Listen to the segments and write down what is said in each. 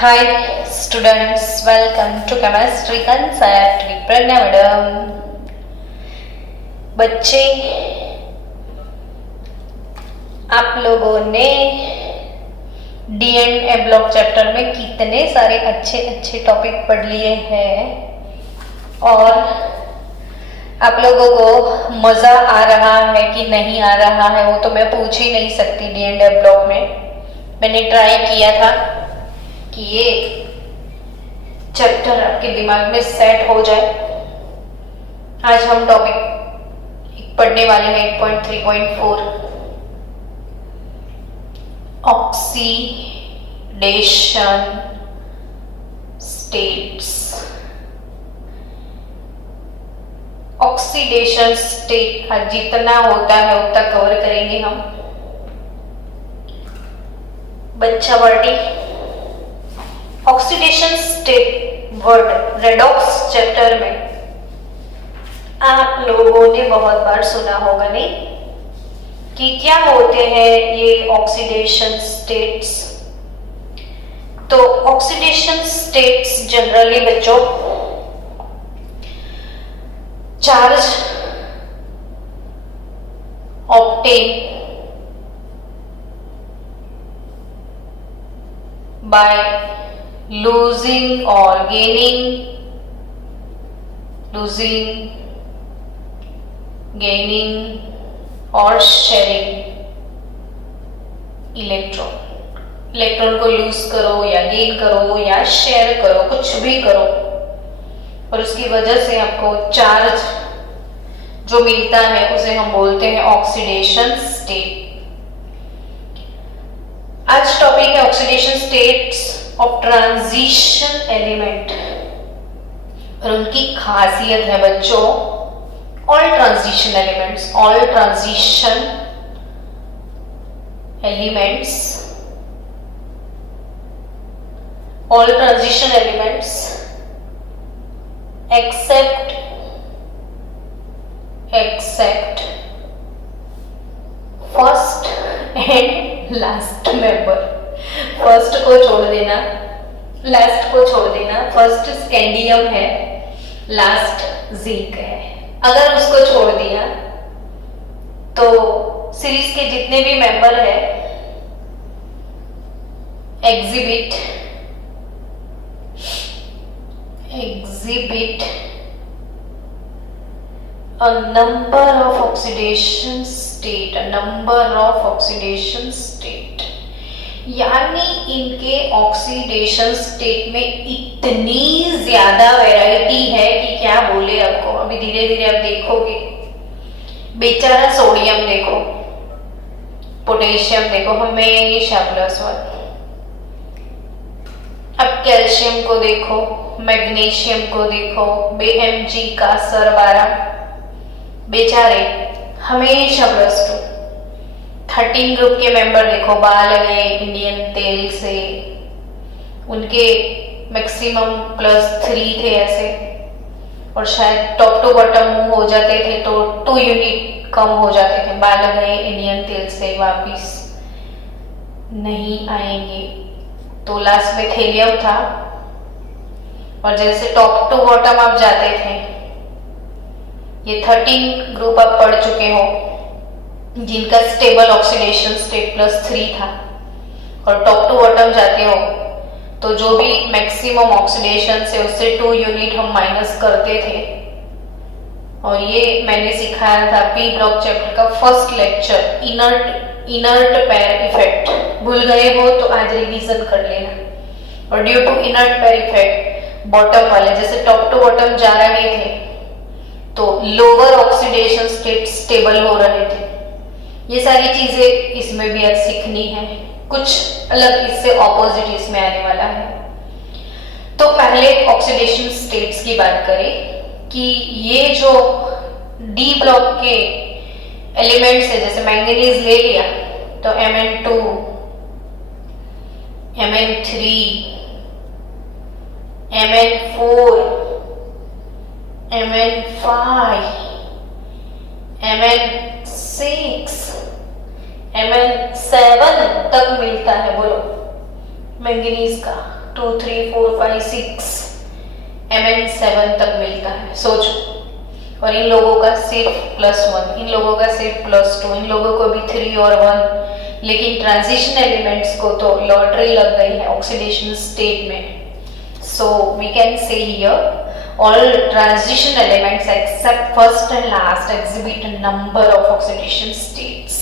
Hi students, welcome to chemistry concept with Pragna madam. बच्चे, आप लोगों ने D and A block chapter में कितने सारे अच्छे अच्छे टॉपिक पढ़ लिए हैं और आप लोगों को मज़ा आ रहा है कि नहीं आ रहा है वो तो मैं पूछ ही नहीं सकती। डी एंड ए ब्लॉक में मैंने ट्राई किया था कि ये चैप्टर आपके दिमाग में सेट हो जाए। आज हम टॉपिक पढ़ने वाले हैं 8.3.4 ऑक्सीडेशन स्टेट्स। ऑक्सीडेशन स्टेट आज जितना होता है उतना कवर करेंगे हम। बच्चा party oxidation state word redox chapter में आप लोगों ने बहुत बार सुना होगा नहीं कि क्या होते हैं ये ऑक्सीडेशन स्टेट्स। तो ऑक्सीडेशन स्टेट्स जनरली बच्चों charge obtain by losing or gaining or sharing electron को लूज करो या गेन करो या शेयर करो, कुछ भी करो और उसकी वजह से आपको चार्ज जो मिलता है उसे हम बोलते हैं ऑक्सीडेशन स्टेट। आज टॉपिक है oxidation states of transition element और उनकी खासियत है बच्चों all transition elements except first and last member. First को छोड़ देना, लास्ट को छोड़ देना। फर्स्ट स्कैंडियम है, लास्ट जिंक है। अगर उसको छोड़ दिया तो सीरीज के जितने भी मेंबर है exhibit a number of oxidation state, यानी इनके ऑक्सीडेशन स्टेट में इतनी ज्यादा वैरायटी है कि क्या बोले आपको। अभी धीरे धीरे आप देखोगे। बेचारा सोडियम देखो, पोटेशियम देखो हमेशा +1। अब कैल्शियम को देखो, मैग्नीशियम को देखो, Mg का सरबारा बेचारे हमेशा +2। 13 ग्रुप के मेंबर देखो, बाल गए इंडियन तेल से, उनके मैक्सिमम +3 थे ऐसे और शायद टॉप टू बॉटम मूव हो जाते थे तो 2 यूनिट कम हो जाते थे। बाल गए इंडियन तेल से वापिस नहीं आएंगे। तो लास्ट में थेलियम था और जैसे टॉप टू बॉटम आप जाते थे, ये 13 ग्रुप आप पढ़ चुके हो जिनका स्टेबल ऑक्सीडेशन स्टेट +3 था और टॉप टू बॉटम जाते हो तो जो भी मैक्सिमम ऑक्सीडेशन से उससे 2 यूनिट हम माइनस करते थे। और ये मैंने सिखाया था पी ब्लॉक चैप्टर का first lecture inert pair effect. भूल गए हो तो आज रिवीजन कर लेना। और due to inert pair effect bottom वाले जैसे टॉप टू बॉटम जा रहे थे तो लोअर ऑक्सीडेशन स्टेट स्टेबल हो रहे थे। ये सारी चीजें इसमें भी आज सीखनी है, कुछ अलग इससे ऑपोजिट इसमें आने वाला है। तो पहले ऑक्सीडेशन स्टेट्स की बात करें कि ये जो डी ब्लॉक के एलिमेंट्स है, जैसे मैंगनीज ले लिया तो Mn2, Mn3, Mn4, Mn5, Mn6, Mn7 तक मिलता है। बोलो मैंगनीज का 2 3 4 5 6 Mn7 तक मिलता है, सोचो। और इन लोगों का सिर्फ +1, इन लोगों का सिर्फ +2, इन लोगों को भी 3 और 1, लेकिन ट्रांजिशन एलिमेंट्स को तो लॉटरी लग गई है ऑक्सीडेशन स्टेट में। So we can say here all transition elements except first and last exhibit number of oxidation states.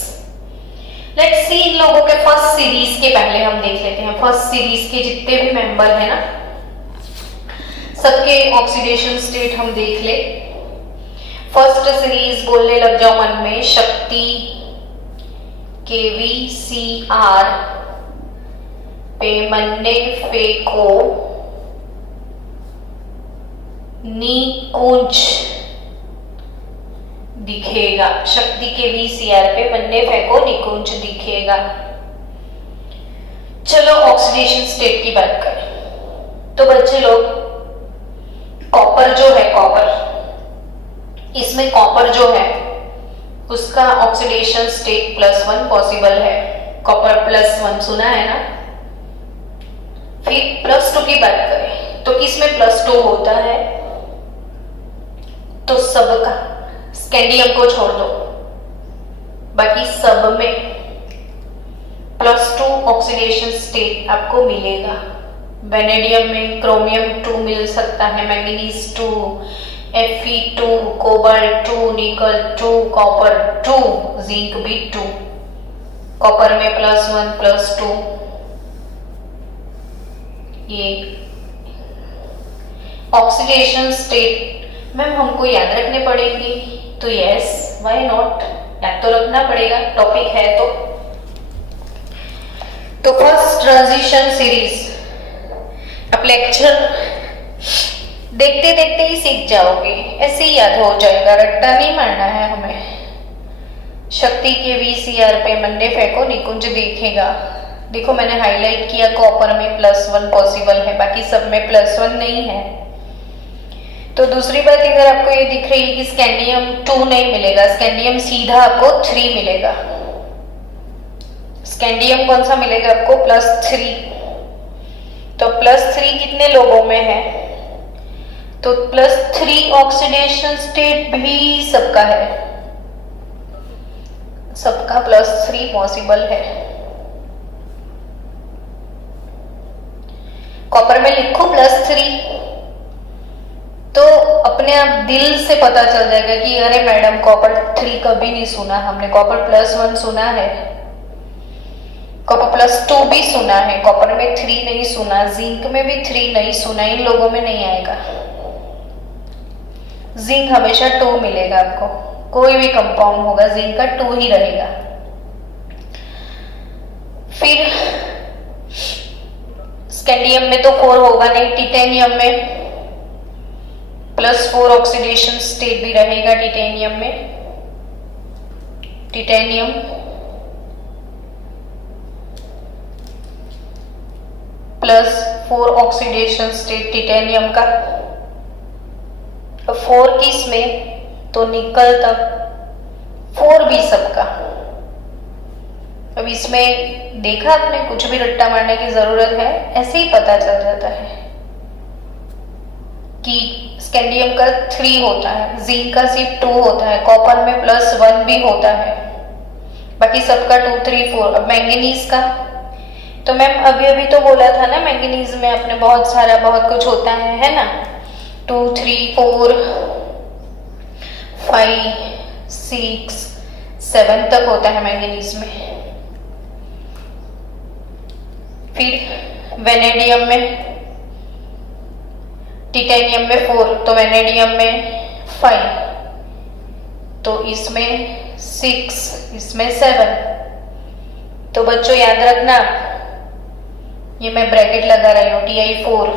Let's see इन लोगों के फर्स्ट सीरीज के पहले हम देख लेते हैं। फर्स्ट सीरीज के जितने भी मेंबर है ना, सबके ऑक्सीडेशन स्टेट हम देख ले। फर्स्ट सीरीज बोलने लग जाओ मन में, शक्ति KVCr पे मन्ने फेंको निकुंज दिखेगा। शक्ति KVCr पे मन्ने फेंको निकुंज दिखेगा। चलो ऑक्सीडेशन स्टेट की बात करें तो बच्चे लोग, कॉपर जो है, कॉपर, इसमें कॉपर जो है उसका ऑक्सीडेशन स्टेट +1 पॉसिबल है। कॉपर +1 सुना है ना। फिर +2 की बात करें तो किसमें +2 होता है, तो सबका, स्कैंडियम को छोड़ दो, बाकी सब में +2 ऑक्सीडेशन स्टेट आपको मिलेगा। वेनेडियम में क्रोमियम 2 मिल सकता है, मैंगनीज 2, Fe2, कोबाल्ट 2, निकल 2, कॉपर 2, जिंक भी 2। कॉपर में +1 +2, ये ऑक्सीडेशन स्टेट मैम हमको याद रखने पड़ेगी, तो यस, व्हाई नॉट, याद तो रखना पड़ेगा, टॉपिक है तो फर्स्ट ट्रांजिशन सीरीज आप लेक्चर देखते देखते ही सीख जाओगे, ऐसे ही याद हो जाएगा, रट्टा नहीं मारना है हमें। शक्ति KVCr पे मन्ने फेंको निकुंज दिखेगा। देखो मैंने हाईलाइट किया, कॉपर में +1 पॉसिबल है, बाकी सब में +1 नहीं है। तो दूसरी बात इधर आपको ये दिख रही है कि स्कैंडियम 2 नहीं मिलेगा, स्कैंडियम सीधा आपको 3 मिलेगा। स्कैंडियम कौन सा मिलेगा आपको, +3। तो +3 कितने लोगों में है, तो +3 ऑक्सीडेशन स्टेट भी सबका है, सबका +3 पॉसिबल है। कॉपर में लिखो +3 तो अपने आप दिल से पता चल जाएगा कि अरे मैडम कॉपर 3 कभी नहीं सुना हमने, कॉपर +1 सुना है, कॉपर +2 भी सुना है, कॉपर में 3 नहीं सुना, जिंक में भी 3 नहीं सुना, इन लोगों में नहीं आएगा। जिंक हमेशा 2 मिलेगा आपको, कोई भी कंपाउंड होगा जिंक का 2 ही रहेगा। फिर स्कैंडियम में तो 4 होगा नहीं, टिटेनियम में +4 ऑक्सीडेशन स्टेट भी रहेगा। टिटेनियम में, टिटेनियम +4 ऑक्सीडेशन स्टेट टिटेनियम का। 4 किस में, तो निकल तक 4 भी सबका। अब इसमें देखा आपने, कुछ भी रट्टा मारने की जरूरत है, ऐसे ही पता चल जाता है कि स्कैंडियम का 3 होता है, जिंक का सिर्फ 2 होता है, कॉपर में +1 भी होता है, बाकी सबका 2 3 4। अब मैंगनीज का, तो मैम अभी अभी तो बोला था ना, मैंगनीज में अपने बहुत सारा बहुत कुछ होता है ना, 2 3 4 5 6 7 तक होता है मैंगनीज में। फिर वेनेडियम में, टिटेनियम में 4, तो वेनेडियम में 5, तो इसमें 6, इसमें 7। तो बच्चों याद रखना, ये मैं ब्रैकेट लगा रही हूँ, Ti4,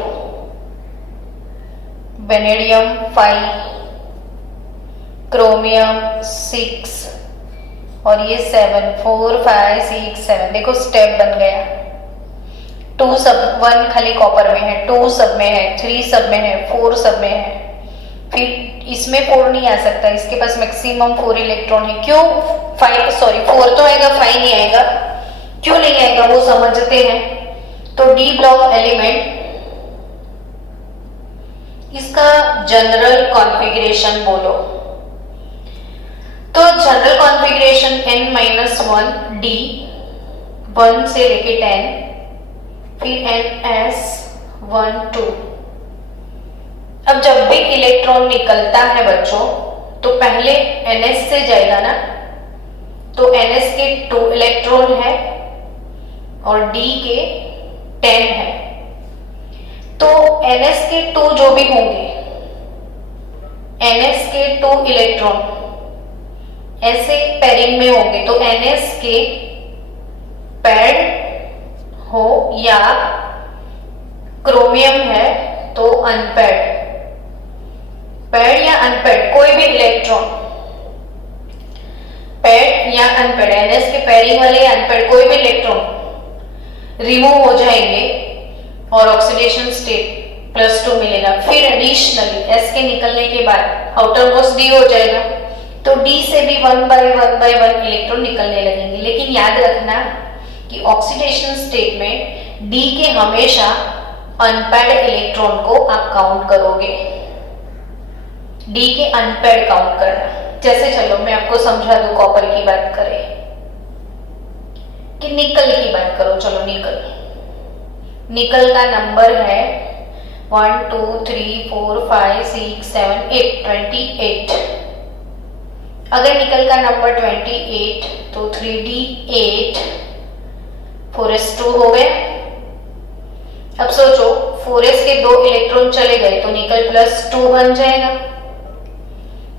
वेनेडियम 5, क्रोमियम 6 और ये 7, 4 5 6 7। देखो स्टेप बन गया। 2 सब, 1 खाली कॉपर में है, 2 सब में है, 3 सब में है, 4 सब में है। फिर इसमें 4 नहीं आ सकता, इसके पास मैक्सिमम 4 इलेक्ट्रॉन है। क्यों 4 तो आएगा, 5 नहीं आएगा। क्यों नहीं आएगा वो समझते हैं। तो डी ब्लॉक एलिमेंट इसका जनरल कॉन्फ़िगरेशन बोलो। तो जनरल कॉन्फ़िगरेशन n-1 d 1 से लेके 10, फिर ns 1 2। अब जब भी इलेक्ट्रॉन निकलता है बच्चों तो पहले ns से जाएगा ना, तो ns के 2 इलेक्ट्रॉन है और d के 10 है। तो ns के 2 जो भी होंगे, ns के 2 इलेक्ट्रॉन ऐसे पेयरिंग में होंगे, तो ns के पेड हो या क्रोमियम है तो अनपेड, पेड या अनपेड कोई भी इलेक्ट्रॉन, पेड या अनपेड, ns के पेयरिंग वाले या अनपेड कोई भी इलेक्ट्रॉन रिमूव हो जाएंगे और ऑक्सीडेशन स्टेट +2 मिलेगा। फिर एडिशनली s के निकलने के बाद आउटर मोस्ट d हो जाएगा, तो d से भी 1 by 1 इलेक्ट्रॉन निकलने लगेंगे। लेकिन याद रखना कि ऑक्सीडेशन स्टेट में d के हमेशा अनपेड इलेक्ट्रॉन को आप काउंट करोगे, d के अनपेड काउंट करना। जैसे चलो मैं आपको समझा दूं, कॉपर की बात करें कि निकल की बात करो। चलो निकल का नंबर है 1 2 3 4 5 6 7 8 28। अगर निकल का नंबर 28 तो 3d8 4s2 हो गए। अब सोचो 4s के 2 इलेक्ट्रॉन चले गए तो निकल +2 बन जाएगा,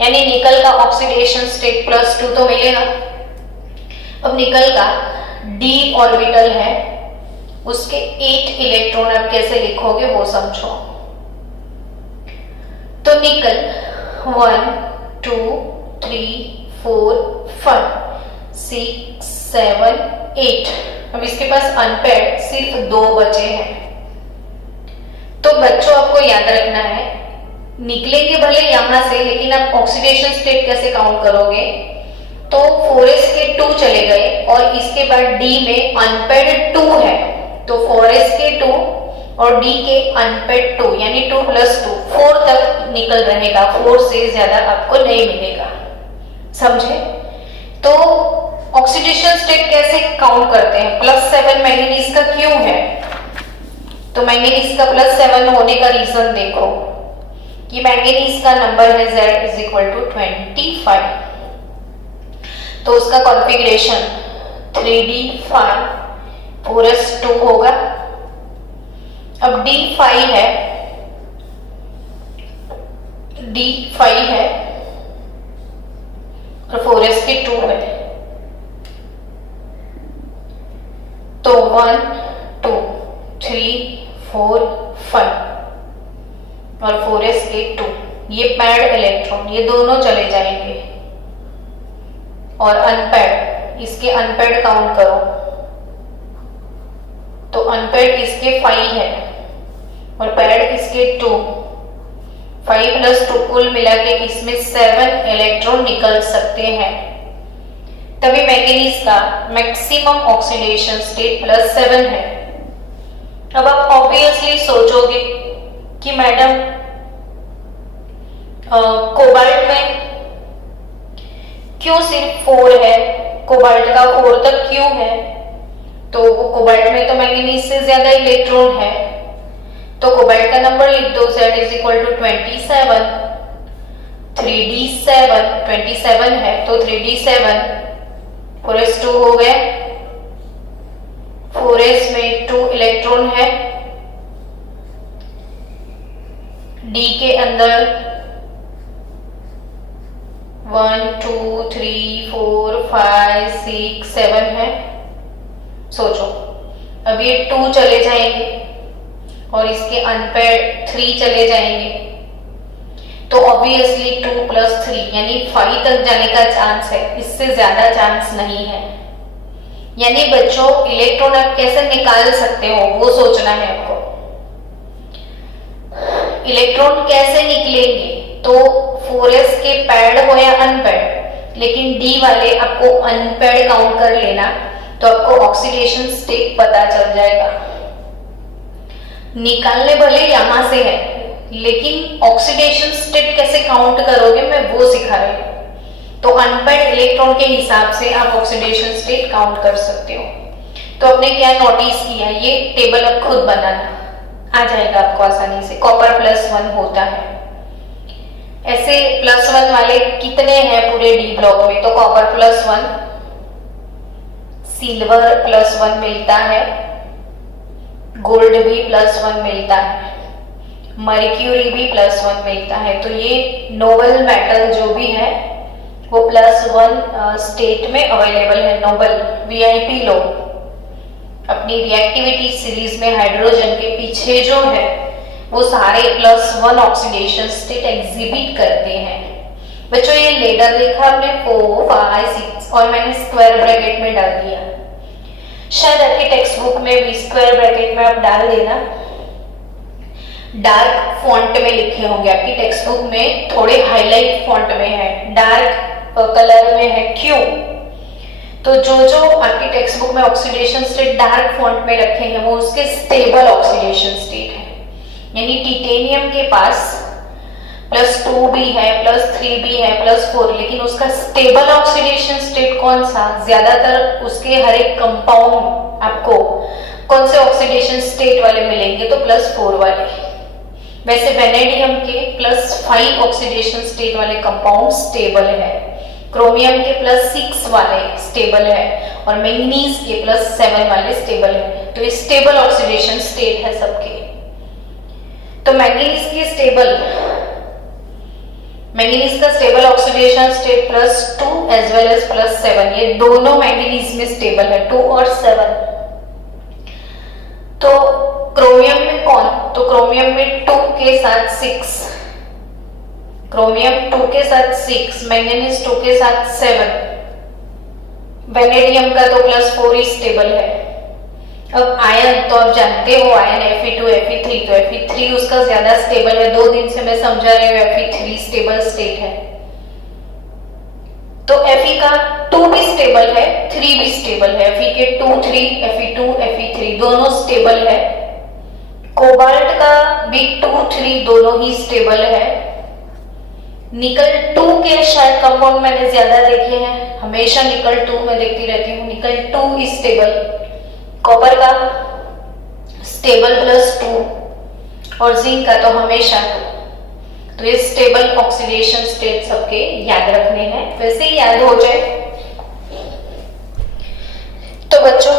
यानी निकल का ऑक्सीडेशन स्टेट +2 तो मिलेगा। अब निकल का d ऑर्बिटल है, उसके 8 इलेक्ट्रॉन आप कैसे लिखोगे वो समझो। तो निकल 1 2 3 4 5 6 7 8। अब इसके पास अनपेड सिर्फ 2 बचे हैं। तो बच्चों आपको याद रखना है, निकलेंगे भले यहां से, लेकिन आप ऑक्सीडेशन स्टेट कैसे काउंट करोगे। तो 4s के 2 चले गए और इसके बाद d में अनपेड 2 है, तो 4s के 2 और d के अनपेड 2 यानी 2 + 2 4 तक निकल रहेगा, 4 से ज्यादा आपको नहीं मिलेगा। समझे? तो ऑक्सीडेशन स्टेट कैसे काउंट करते हैं? +7 मैंगनीज का क्यों है? तो मैंगनीज का +7 होने का रीजन देखो कि मैंगनीज का नंबर है Z = 25, तो उसका कॉन्फ़िगरेशन 3d5 4s2 होगा। अब d5 है और 4s के 2 है, तो 1 2 3 4 5 और 4s के 2 ये पैड इलेक्ट्रॉन, ये दोनों चले जाएंगे। और अनपेड, इसके अनपेड काउंट करो तो अनपेड इसके 5 है और पैड इसके 2, 5 + 2 कुल मिला के इसमें 7 इलेक्ट्रॉन निकल सकते हैं। तभी मैंगनीज का मैक्सिमम ऑक्सीडेशन स्टेट +7 है। अब आप ऑब्वियसली सोचोगे कि मैडम कोबाल्ट में क्यों सिर्फ 4 है, कोबाल्ट का 4 तक क्यों है? तो वो कोबाल्ट में तो मैंगनीज से ज्यादा इलेक्ट्रॉन है, तो कोबाल्ट का नंबर लिख दो, Z = 27, 3d7 27 है तो 3d7 4s2 हो गए। 4s में 2 इलेक्ट्रॉन है, d के अंदर 1 2 3 4 5 6 7 है। सोचो अब ये 2 चले जाएंगे और इसके अनपेड 3 चले जाएंगे, तो ऑब्वियसली 2 + 3 यानी 5 तक जाने का चांस है, इससे ज्यादा चांस नहीं है। यानी बच्चों इलेक्ट्रॉन आप कैसे निकाल सकते हो वो सोचना है आपको। इलेक्ट्रॉन कैसे निकलेंगे? तो 4s के पैड हो या अनपेड, लेकिन d वाले आपको अनपेड काउंट कर लेना, तो आपको ऑक्सीडेशन स्टेट पता चल जाएगा। निकालने भले यहां से है, लेकिन ऑक्सीडेशन स्टेट कैसे काउंट करोगे मैं वो सिखा रही हूँ। तो अनपेड इलेक्ट्रॉन के हिसाब से आप ऑक्सीडेशन स्टेट काउंट कर सकते हो। तो आपने क्या नोटिस किया, ये टेबल अब खुद बनाना आ जाएगा आपको आसानी से। कॉपर +1 होता है, ऐसे +1 वाले कितने हैं पूरे डी ब्लॉक में, तो कॉपर +1, सिल्वर +1 मिलता है, गोल्ड भी +1 मिलता है, मर्क्यूरी भी +1 मिलता है। तो ये नोबल मेटल जो भी है वो +1 स्टेट में अवेलेबल है। नोबल VIP लो, अपनी रिएक्टिविटी सीरीज में हाइड्रोजन के पीछे जो है वो सारे +1 ऑक्सीडेशन स्टेट एग्जिबिट करते हैं। बच्चों ये लेटर देखा आपने 4, 5, 6 और मैंने स्क्वायर ब्रैकेट में डाल दिया। शायद आपकी टेक्स्ट बुक में भी स्क्वायर ब्रैकेट में आप डाल देना, डार्क फॉन्ट में लिखे होंगे। आपकी टेक्स्ट बुक में थोड़े हाईलाइट फॉन्ट में है, डार्क कलर में है, क्यों? तो जो जो आपकी टेक्स्ट बुक में ऑक्सीडेशन स्टेट डार्क फॉन्ट में रखे हैं वो उसके स्टेबल ऑक्सीडेशन स्टेट है। यानी टिटेनियम के पास +2 भी है, +3 भी है, +4, लेकिन उसका स्टेबल ऑक्सीडेशन स्टेट कौन सा? ज्यादातर उसके हर एक कंपाउंड आपको कौन से ऑक्सीडेशन स्टेट वाले मिलेंगे, तो +4 वाले। वैसे वेनेडियम के +5 ऑक्सीडेशन स्टेट वाले कंपाउंड स्टेबल है, क्रोमियम के +6 वाले स्टेबल है और मैंगनीज के +7 वाले स्टेबल है। तो ये स्टेबल ऑक्सीडेशन स्टेट है सबके। तो मैंगनीज का stable oxidation state +2 as well as +7, ये दोनों मैंगनीज में स्टेबल है, 2 और 7। तो क्रोमियम में कौन? तो क्रोमियम में 2 के साथ 6, क्रोमियम 2 के साथ 6, मैंगनीज 2 के साथ 7, वेनेडियम का तो +4 ही स्टेबल है। अब आयन तो आप जानते हो, आयन Fe2, Fe3, तो Fe3 उसका ज्यादा स्टेबल है। 2 दिन से मैं समझा रही हूँ Fe3 स्टेबल स्टेट है। तो Fe का 2 भी स्टेबल है, 3 भी स्टेबल है। Fe के 2, 3, Fe2, Fe3 दोनों स्टेबल है। कोबाल्ट का भी 2, 3 दोनों ही स्टेबल है। निकल 2 के शायद कंपाउंड मैंने ज्यादा देखे हैं, हमेशा निकल 2 मैं देखती रहती हूँ, निकल 2 इज स्टेबल। कॉपर का स्टेबल +2 और जिंक का तो हमेशा 2। तो ये स्टेबल ऑक्सीडेशन स्टेट सबके याद रखने हैं, वैसे ही याद हो जाए। तो बच्चों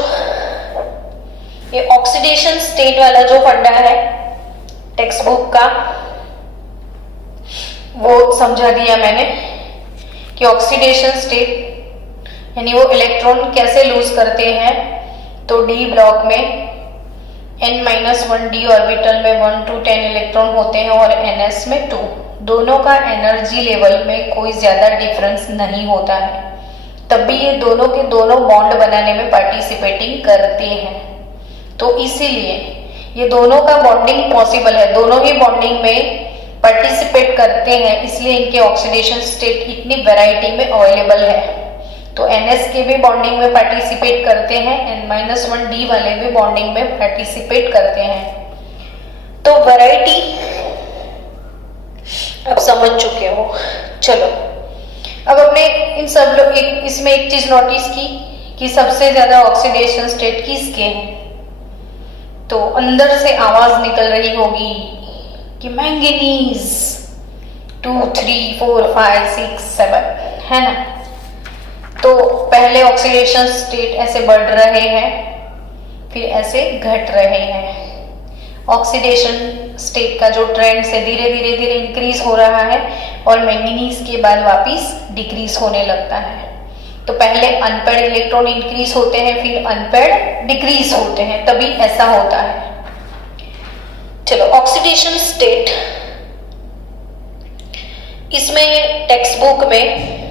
ये ऑक्सीडेशन स्टेट वाला जो फंडा है टेक्स्ट बुक का वो समझा दिया मैंने कि ऑक्सीडेशन स्टेट यानी वो इलेक्ट्रॉन कैसे लूज करते हैं। तो डी ब्लॉक में n-1 d ऑर्बिटल में 1 to 10 इलेक्ट्रॉन होते हैं और ns में 2। दोनों का एनर्जी लेवल में कोई ज्यादा डिफरेंस नहीं होता है, तब भी ये दोनों के दोनों बॉन्ड बनाने में पार्टिसिपेटिंग करते हैं। तो इसीलिए ये दोनों का बॉन्डिंग पॉसिबल है, दोनों ही बॉन्डिंग में पार्टिसिपेट करते हैं, इसलिए इनके ऑक्सीडेशन स्टेट इतनी वैरायटी में अवेलेबल है। तो NS के भी बॉन्डिंग में पार्टिसिपेट करते हैं, n-1 d वाले भी बॉन्डिंग में पार्टिसिपेट करते हैं। तो वैरायटी अब समझ चुके हो। चलो अब हमने इन सब लोग इसमें एक चीज नोटिस की कि सबसे ज्यादा ऑक्सीडेशन स्टेट किसके हैं। तो अंदर से आवाज निकल रही होगी कि मैंगनीज 2, 3, 4, 5, 6, 7 है ना। तो पहले ऑक्सीडेशन स्टेट ऐसे बढ़ रहे हैं, फिर ऐसे घट रहे हैं। ऑक्सीडेशन स्टेट का जो ट्रेंड से धीरे धीरे इंक्रीज हो रहा है और मैंगनीज के बाद वापिस डिक्रीज होने लगता है। तो पहले अनपेड इलेक्ट्रॉन इंक्रीज होते हैं, फिर अनपेड डिक्रीज होते हैं, तभी ऐसा होता है। चलो ऑक्सीडेशन स्टेट, इसमें टेक्स्ट बुक में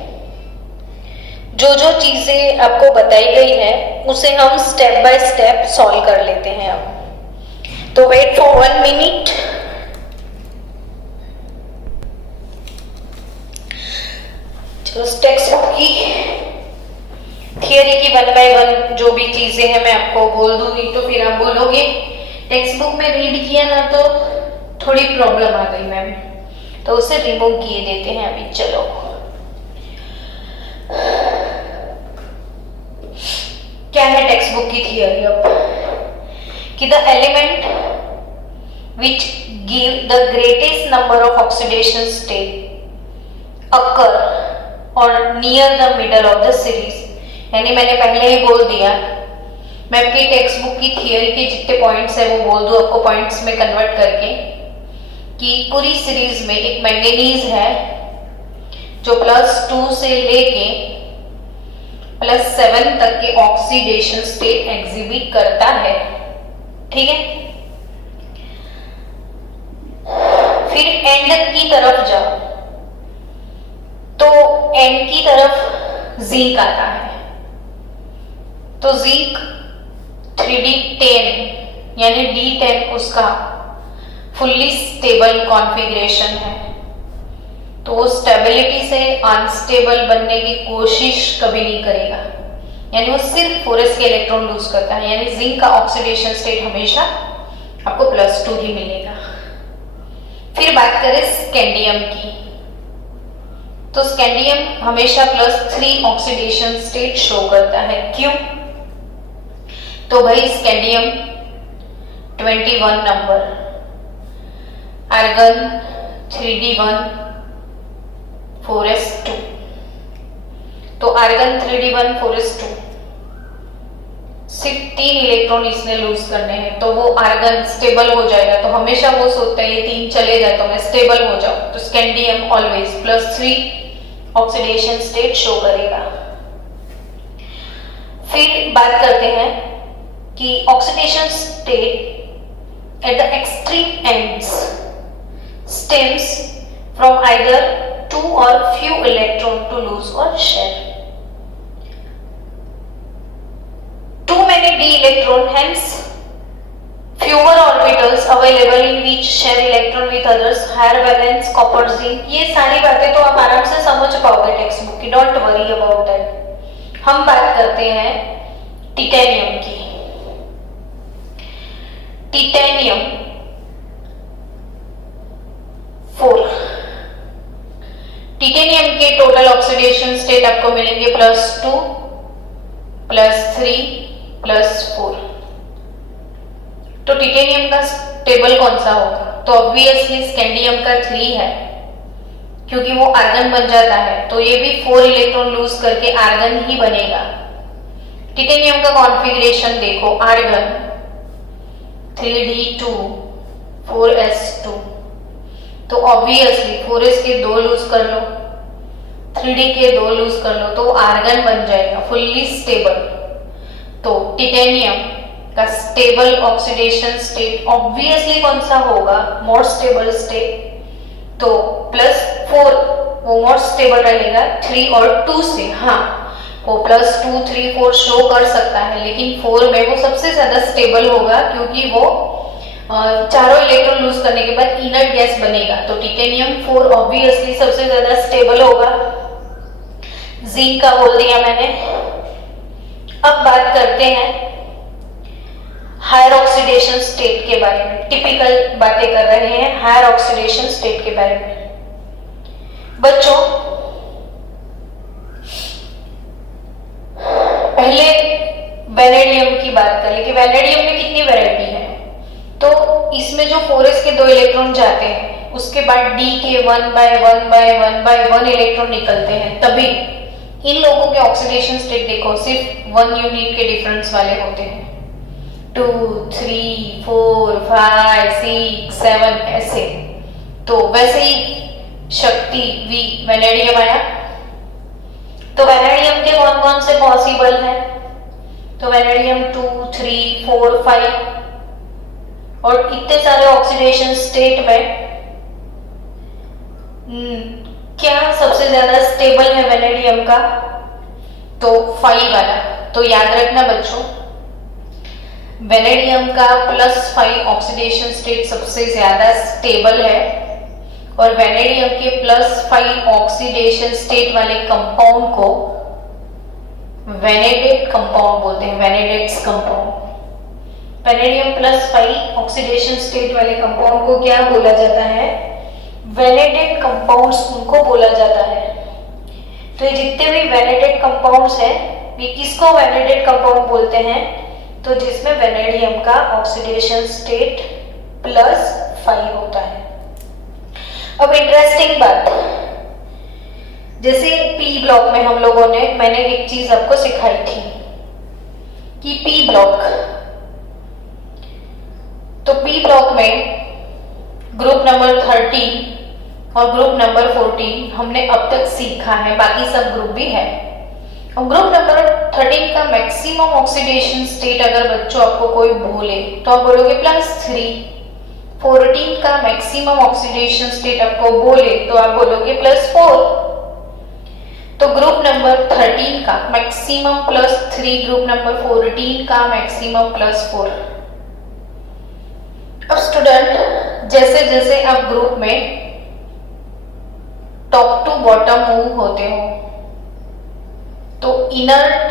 जो जो चीजें आपको बताई गई है उसे हम स्टेप बाय स्टेप सॉल्व कर लेते हैं। अब तो वेट फॉर 1 मिनट। चलो टेक्स्ट बुक की थियरी की 1 बाय 1 जो भी चीजें हैं मैं आपको बोल दूंगी, तो फिर आप बोलोगे टेक्स्ट बुक में रीड किया ना तो थोड़ी प्रॉब्लम आ गई मैम, तो उसे रिमूव किए देते हैं अभी। चलो क्या है टेक्स्ट बुक की थियरी अब कि the element which give the greatest number of oxidation state occur और near the middle of the series. यानी मैंने पहले ही बोल दिया, मैं आपकी टेक्स्ट बुक की थियरी के जितने पॉइंट्स है वो बोल दूं आपको पॉइंट्स में कन्वर्ट करके, कि पूरी सीरीज में एक मैंगनीज है जो +2 से लेके +7 तक के ऑक्सीडेशन स्टेट एग्जिबिट करता है। ठीक है, फिर एंड की तरफ जाओ तो एंड की तरफ जिंक आता है, तो जिंक 3D10 यानी D10 उसका फुल्ली स्टेबल कॉन्फ़िगरेशन है, तो वो स्टेबिलिटी से अनस्टेबल बनने की कोशिश कभी नहीं करेगा, यानी वो सिर्फ 4s के इलेक्ट्रॉन लूज करता है, यानी जिंक का ऑक्सीडेशन स्टेट हमेशा आपको +2 ही मिलेगा। फिर बात करें स्कैंडियम की, तो स्कैंडियम हमेशा +3 ऑक्सीडेशन स्टेट शो करता है। क्यों? तो भाई scandium 21 number, argon 3D1 4s2, तो आर्गन 3D1 4s2 सिर्फ 3 इलेक्ट्रॉन इसने लूज करने हैं, तो वो आर्गन स्टेबल हो जाएगा, तो हमेशा वो सोचता है ये 3 चले जाए तो मैं स्टेबल हो जाऊं, तो scandium always +3 oxidation state show करेगा। फिर बात करते हैं कि oxidation state at the extreme ends stems from either 2 or few electron to lose or share. Too many d electron, hence fewer orbitals available in which share electron with others, higher valence copper zinc। ये सारी बातें तो आप आराम से समझ पाओगे text book की, डोंट वरी अबाउट दैट। हम बात करते हैं टिटेनियम की। टिटेनियम 4, टिटेनियम के टोटल ऑक्सीडेशन स्टेट आपको मिलेंगे +2 +3 +4। तो टिटेनियम का टेबल कौन सा होगा? तो ऑब्वियसली स्कैंडियम का 3 है, क्योंकि वो आर्गन बन जाता है, तो ये भी 4 इलेक्ट्रॉन लूज करके आर्गन ही बनेगा। टिटेनियम का कॉन्फ़िगरेशन देखो, आर्गन 3D2 4s2, तो ऑब्वियसली 4s के 2 लूज कर लो, 3D के 2 लूज कर लो, तो आर्गन बन जाएगा फुल्ली स्टेबल। तो टिटेनियम का स्टेबल ऑक्सीडेशन स्टेट ऑब्वियसली कौन सा होगा? मोर स्टेबल स्टेट, तो +4 वो मोर स्टेबल रहेगा 3 और 2 से। हाँ, वो +2 3 4 शो कर सकता है, लेकिन 4 में वो सबसे ज्यादा स्टेबल होगा, क्योंकि वो चारों इलेक्ट्रॉन लूज करने के बाद इनर्ट गैस बनेगा, तो टिटेनियम 4 ऑब्वियसली सबसे ज्यादा स्टेबल होगा। जिंक का बोल दिया मैंने। अब बात करते हैं हायर ऑक्सीडेशन स्टेट के बारे में, टिपिकल बातें कर रहे हैं हायर ऑक्सीडेशन स्टेट के बारे में। बच्चों पहले वैनेडियम की बात करें कि वैनेडियम में कितनी वैरायटी है। तो इसमें जो 4s के 2 इलेक्ट्रॉन जाते हैं, उसके बाद d के 1/1/1/1 इलेक्ट्रॉन निकलते हैं, तभी इन लोगों के ऑक्सीडेशन स्टेट देखो सिर्फ 1 यूनिट के डिफरेंस वाले होते हैं, 2 3 4 5 6 7 ऐसे। तो वैसे ही शक्ति V वैनेडियम आया। तो वैनेडियम के कौन कौन से पॉसिबल है? तो वैनेडियम 2 3 4 5 और इतने सारे ऑक्सीडेशन स्टेट में क्या सबसे ज्यादा स्टेबल है वैनेडियम का? तो 5 वाला। तो याद रखना बच्चों, वैनेडियम का +5 ऑक्सीडेशन स्टेट सबसे ज्यादा स्टेबल है, और वैनेडियम के +5 ऑक्सीडेशन स्टेट वाले कंपाउंड को वैनेडेट कंपाउंड बोलते हैं, vanadates compound. Vanadium plus 5 oxidation state वाले कंपाउंड को क्या बोला जाता है? वेनेडेट कंपाउंड्स उनको बोला जाता है। तो ये जितने भी वेनेडेट कंपाउंड्स हैं, ये किसको वेनेडेट कंपाउंड बोलते हैं? तो जिसमें वेनेडियम का ऑक्सीडेशन स्टेट +5 होता है। अब इंटरेस्टिंग बात, जैसे पी ब्लॉक में मैंने एक चीज आपको सिखाई थी कि पी ब्लॉक, तो पी ब्लॉक में ग्रुप नंबर 13 और ग्रुप नंबर 14 हमने अब तक सीखा है, बाकी सब ग्रुप भी है। और ग्रुप नंबर 13 का मैक्सिमम ऑक्सीडेशन स्टेट अगर बच्चों आपको कोई बोले तो आप बोलोगे +3। 14 का मैक्सिमम ऑक्सीडेशन स्टेट आपको बोले तो आप बोलोगे +4। तो ग्रुप नंबर 13 का मैक्सिमम +3, ग्रुप नंबर 14 का मैक्सिमम +4। अब स्टूडेंट, जैसे जैसे आप ग्रुप में टॉप टू बॉटम मूव होते हो तो इनर्ट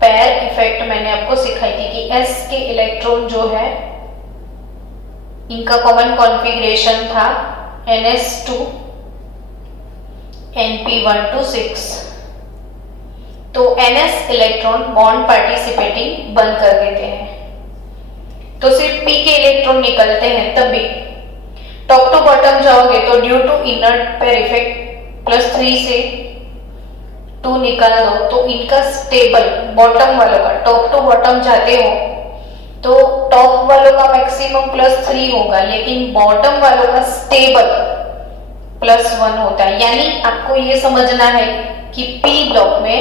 पैर इफेक्ट मैंने आपको सिखाई थी कि s के इलेक्ट्रॉन जो है इनका कॉमन कॉन्फ़िगरेशन था ns2 np126। तो ns इलेक्ट्रॉन बॉन्ड पार्टिसिपेटिंग बंद कर देते हैं, तो सिर्फ p के इलेक्ट्रॉन निकलते हैं। तब भी टॉप टू बॉटम जाओगे तो due to inert pair effect +3 से 2 निकाल दो तो इनका स्टेबल बॉटम वालों का, टॉप टू बॉटम जाते हो तो टॉप वालों का मैक्सिमम +3 होगा, लेकिन बॉटम वालों का स्टेबल +1 होता है। यानी आपको ये समझना है कि पी ब्लॉक में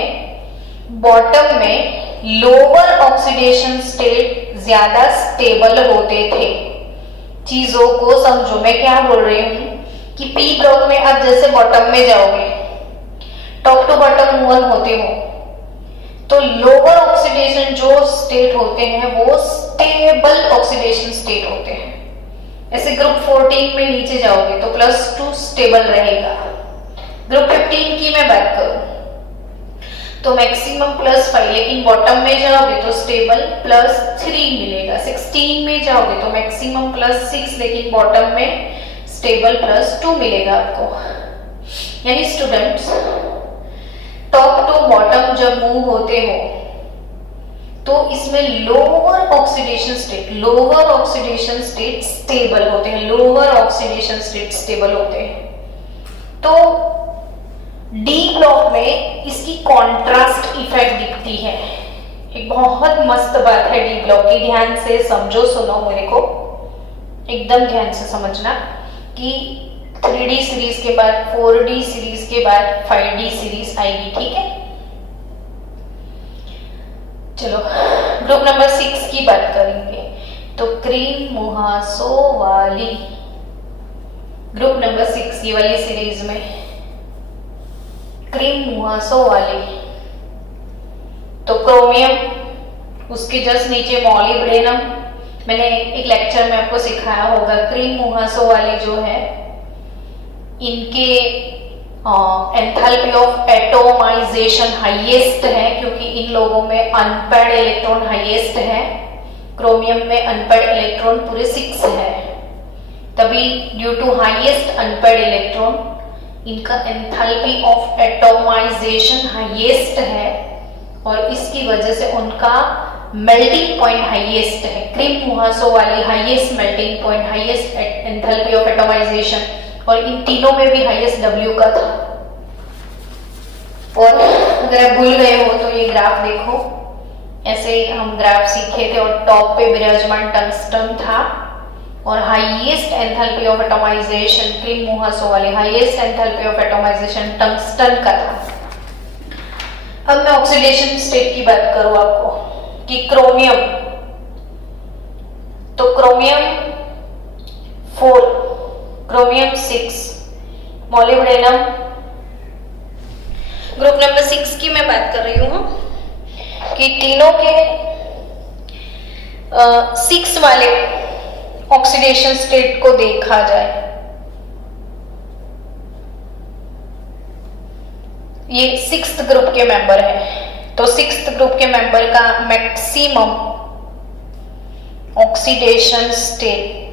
बॉटम में लोअर ऑक्सीडेशन स्टेट ज्यादा स्टेबल होते थे। चीजों को समझो, मैं क्या बोल रही हूँ कि पी ब्लॉक में आप जैसे बॉटम में जाओगे, टॉप टू बॉटम मूव होते हो, तो लोअर ऑक्सीडेशन जो स्टेट होते हैं वो स्टेबल ऑक्सीडेशन स्टेट होते हैं। ऐसे ग्रुप 14 में नीचे जाओगे तो +2 स्टेबल रहेगा। ग्रुप 15 की मैं बात करूं तो मैक्सिमम +5, लेकिन बॉटम में जाओगे तो स्टेबल +3 मिलेगा। 16 में जाओगे तो मैक्सिमम +6, लेकिन बॉटम में स्टेबल +2 मिलेगा आपको। यानी स्टूडेंट्स, टॉप टू बॉटम जब मूव होते हो तो इसमें लोअर ऑक्सीडेशन स्टेट स्टेबल होते हैं, लोअर ऑक्सीडेशन स्टेट स्टेबल होते हैं। तो डी ब्लॉक में इसकी कॉन्ट्रास्ट इफेक्ट दिखती है। एक बहुत मस्त बात है डी ब्लॉक की, ध्यान से समझो, सुनो मेरे को, एकदम ध्यान से समझना कि 3D सीरीज के बाद 4D सीरीज के बाद 5D सीरीज आएगी, ठीक है। चलो ग्रुप नंबर 6 की बात करेंगे तो क्रीम मुहासो वाली ग्रुप नंबर 6 ये वाली सीरीज में क्रीम मुहासो वाली, तो क्रोमियम, उसके जस्ट नीचे मॉलिब्डेनम। मैंने एक लेक्चर में आपको सिखाया होगा। क्रीम मुहासो वाली जो है इनके एंथैल्पी ऑफ एटोमाइजेशन हाईएस्ट है, क्योंकि इन लोगों में अनपेयर्ड इलेक्ट्रॉन हाईएस्ट है। क्रोमियम में अनपेयर्ड इलेक्ट्रॉन पूरे 6 है, तभी due to highest unpaired electron इनका एंथैल्पी ऑफ एटोमाइजेशन हाईएस्ट है और इसकी वजह से उनका मेल्टिंग पॉइंट हाईएस्ट है। क्रीम मुहासो वाली highest melting point, highest enthalpy of atomisation, और इन तीनों में भी हाईएस्ट W का था। और अगर आप भूल गए हो तो ये ग्राफ देखो, ऐसे हम ग्राफ सीखे थे और टॉप पे विराजमान टंगस्टन था और highest enthalpy of atomization cream मुहासो वाले highest enthalpy of atomization tungsten का था। अब मैं ऑक्सीडेशन स्टेट की बात करूं आपको कि क्रोमियम, तो chromium 4, chromium 6, molybdenum, group number 6 की मैं बात कर रही हूँ कि तीनों के 6 वाले ऑक्सीडेशन स्टेट को देखा जाए, ये 6th ग्रुप के मेंबर है, तो 6th ग्रुप के मेंबर का मैक्सिमम ऑक्सीडेशन स्टेट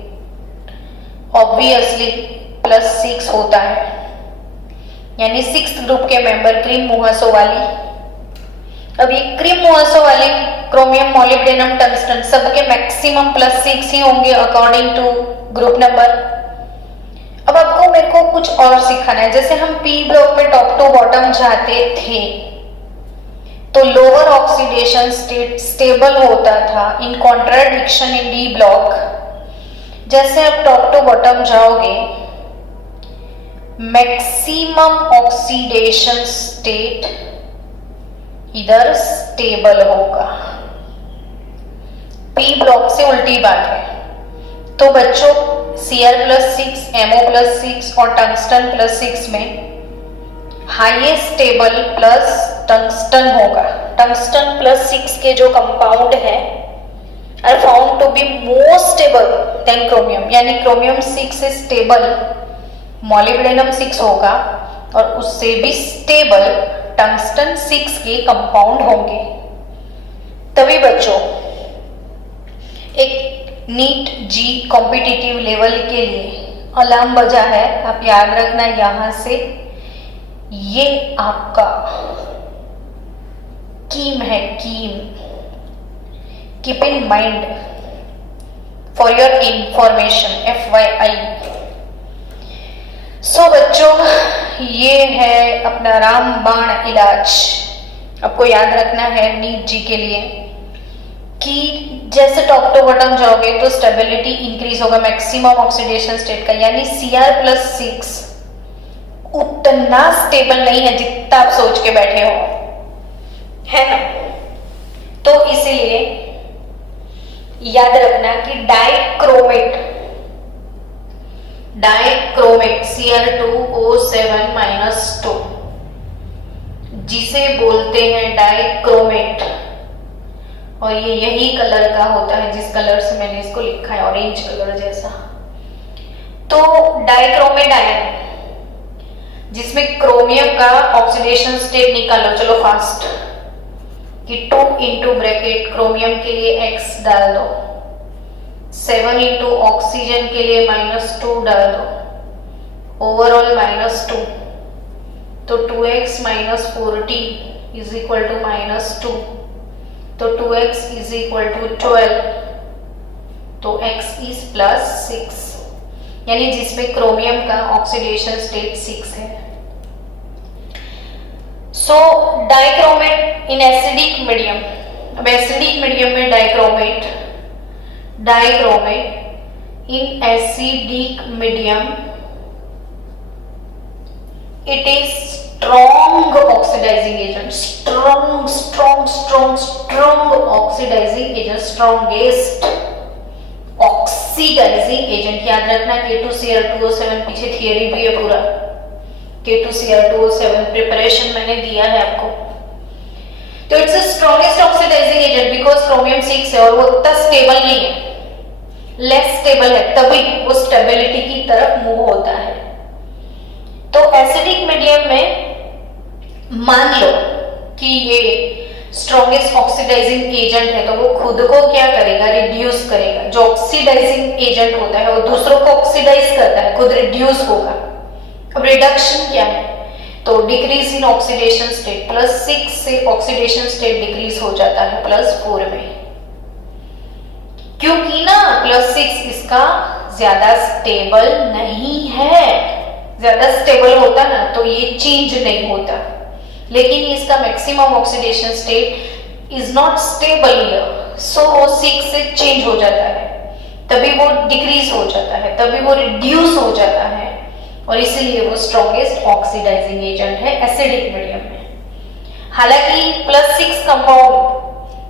ऑब्वियसली +6 होता है, यानी 6th ग्रुप के मेंबर क्रीम मुहासों वाली। अब ये क्रीम मुहासों वाली क्रोमियम, मॉलिब्डेनम, टंगस्टन सबके मैक्सिमम +6 ही होंगे अकॉर्डिंग टू ग्रुप नंबर। अब आपको मेरे को कुछ और सिखाना है। जैसे हम पी ब्लॉक में टॉप टू बॉटम जाते थे तो लोअर ऑक्सीडेशन स्टेट स्टेबल होता था, इन कॉन्ट्राडिक्शन इन डी ब्लॉक। जैसे आप टॉप टू बॉटम जाओगे, मैक्सिमम ऑक्सीडेशन स्टेट इधर स्टेबल होगा। पी ब्लॉक से उल्टी बात है। तो बच्चों Cr+6, MO+6 और टंगस्टन +6 में हाईएस्ट स्टेबल प्लस टंगस्टन होगा। टंगस्टन +6 के जो कंपाउंड है are found to be more stable than chromium, यानी क्रोमियम 6 से स्टेबल मॉलिब्डेनम 6 होगा और उससे भी स्टेबल टंगस्टन 6 के कंपाउंड होंगे। तभी बच्चों एक नीट जी कॉम्पिटिटिव लेवल के लिए अलार्म बजा है, आप याद रखना यहां से। ये आपका कीम है, कीम। Keep in mind for your information, FYI। So बच्चों, ये है अपना रामबाण इलाज। आपको याद रखना है नीट जी के लिए कि जैसे टॉप टू बॉटम जाओगे तो स्टेबिलिटी इंक्रीज होगा मैक्सिमम ऑक्सीडेशन स्टेट का, यानी Cr+6 उतना स्टेबल नहीं है जितना आप सोच के बैठे हो, है ना। तो इसीलिए याद रखना कि डाइक्रोमेट Cr2O7-2 जिसे बोलते हैं डाइक्रोमेट, और ये यही कलर का होता है जिस कलर से मैंने इसको लिखा है, ऑरेंज कलर जैसा। तो डाइक्रोमेट आयन जिसमें क्रोमियम का ऑक्सीडेशन स्टेट निकालो, चलो फास्ट, कि 2 इंटू ब्रैकेट क्रोमियम के लिए X डाल दो, 7 इंटू ऑक्सीजन के लिए -2 डाल दो, ओवरऑल -2, तो 2x - 40 इज इक्वल टू -2, तो 2x इज इक्वल टू 12, तो x इज +6, यानी जिसमें क्रोमियम का ऑक्सीडेशन स्टेट 6 है। So dichromate in acidic medium. अब एसिडिक मीडियम में dichromate in acidic medium it is strong oxidising agent, strong oxidising agent, strongest oxidising agent. याद रखना K2Cr2O7 पीछे थियरी भी है पूरा, K2Cr2O7 प्रिपरेशन मैंने दिया है आपको। तो it's strongest oxidising agent because chromium 6 है और वो उतना स्टेबल नहीं है, लेस स्टेबल है, तभी वो स्टेबिलिटी की तरफ मूव होता है। तो एसिडिक मीडियम में मान लो कि ये स्ट्रॉन्गेस्ट ऑक्सीडाइजिंग एजेंट है, तो वो खुद को क्या करेगा, रिड्यूस करेगा। जो ऑक्सीडाइजिंग एजेंट होता है वो दूसरों को ऑक्सीडाइज करता है, खुद रिड्यूस होगा। अब रिडक्शन क्या है, तो डिक्रीज इन ऑक्सीडेशन स्टेट, +6 से ऑक्सीडेशन स्टेट डिक्रीज हो जाता है +4 में, क्योंकि ना +6 इसका ज्यादा स्टेबल नहीं है। ज्यादा स्टेबल होता ना तो ये चेंज नहीं होता, लेकिन इसका maximum oxidation state is not stable here, so वो 6 से चेंज हो जाता है, तभी वो डिक्रीज हो जाता है, तभी वो रिड्यूस हो जाता है, और इसीलिए वो स्ट्रॉन्गेस्ट ऑक्सीडाइजिंग एजेंट है एसिडिक मीडियम में। हालांकि +6 कंपाउंड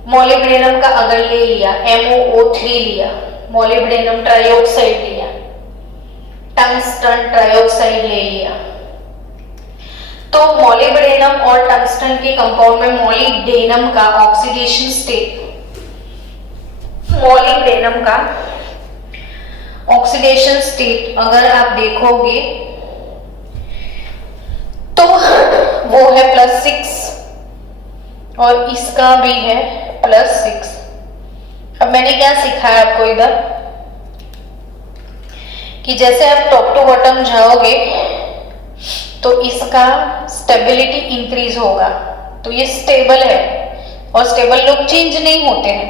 मॉलिब्डेनम का अगर ले लिया, MoO3 लिया, मॉलिब्डेनम ट्राइऑक्साइड लिया, टंगस्टन ट्राइऑक्साइड ले लिया, तो मॉलिब्डेनम और टंगस्टन के कंपाउंड में मॉलिब्डेनम का ऑक्सीडेशन स्टेट, मॉलिब्डेनम का ऑक्सीडेशन स्टेट अगर आप देखोगे तो वो है +6 और इसका भी है +6। अब मैंने क्या सिखाया आपको इधर कि जैसे आप टॉप टू बॉटम जाओगे तो इसका स्टेबिलिटी इंक्रीज होगा, तो ये स्टेबल है और स्टेबल लोग चेंज नहीं होते हैं,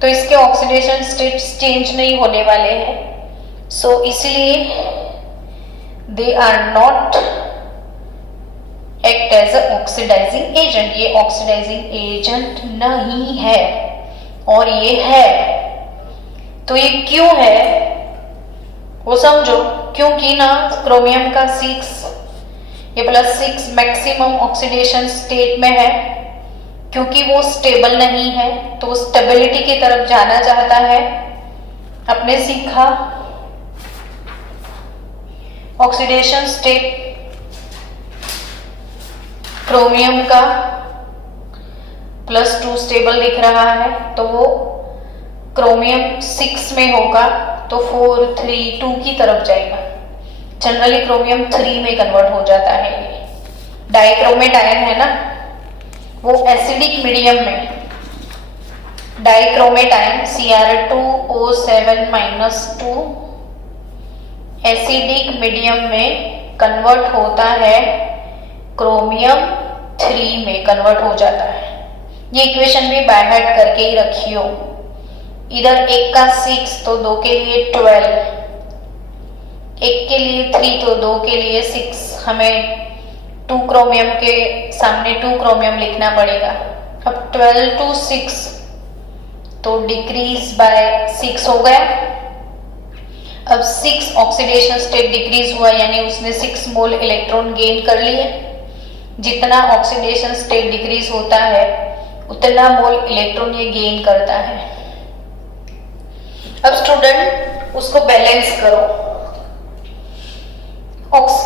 तो इसके ऑक्सीडेशन स्टेट्स चेंज नहीं होने वाले हैं। सो इसलिए they are not act as a oxidising agent, ये ऑक्सीडाइजिंग एजेंट नहीं है और ये है। तो ये क्यों है वो समझो, क्योंकि ना क्रोमियम का 6 ये +6 मैक्सिमम ऑक्सीडेशन स्टेट में है, क्योंकि वो स्टेबल नहीं है तो वो स्टेबिलिटी की तरफ जाना चाहता है। आपने सीखा ऑक्सीडेशन स्टेट क्रोमियम का +2 स्टेबल दिख रहा है, तो वो क्रोमियम 6 में होगा तो 4 3 2 की तरफ जाएगा। जनरली क्रोमियम 3 में कन्वर्ट हो जाता है। ये डाइक्रोमेट आयन है ना, वो एसिडिक मीडियम में dichromate ion Cr2O7 -2 acidic medium में कन्वर्ट होता है, क्रोमियम 3 में कन्वर्ट हो जाता है। ये इक्वेशन भी बाय हार्ट करके ही रखियो। इधर 1 का 6 तो 2 के लिए 12, 1 के लिए 3 तो 2 के लिए 6, हमें 2 क्रोमियम के सामने 2 क्रोमियम लिखना पड़ेगा। अब 12 to 6 तो डिक्रीज बाय 6 हो गया। अब 6 ऑक्सीडेशन स्टेट डिक्रीज हुआ, यानी उसने 6 मोल इलेक्ट्रॉन गेन कर लिए। जितना ऑक्सीडेशन स्टेट डिक्रीज होता है उतना मोल इलेक्ट्रॉन ये गेन करता है। अब स्टूडेंट उसको बैलेंस करो।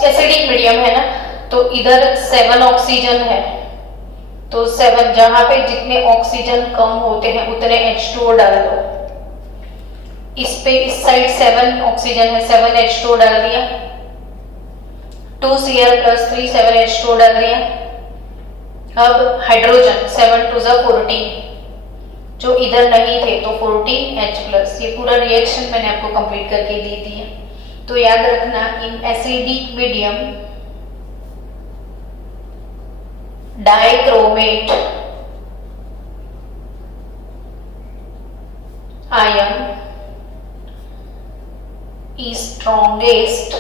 एसिडिक मीडियम है ना, तो इधर 7 ऑक्सीजन है, तो 7 जहां पे जितने ऑक्सीजन कम होते हैं उतने H2O डाल दो। इस पे इस साइड 7 ऑक्सीजन है, 7 H2O डाल दिया, 2Cl+3 7 H2O डाल दिया। अब हाइड्रोजन 7 2 14, जो इधर नहीं थे तो 14H+। ये पूरा रिएक्शन मैंने आपको कंप्लीट करके दे दिया। तो याद रखना, in acidic medium dichromate ion is strongest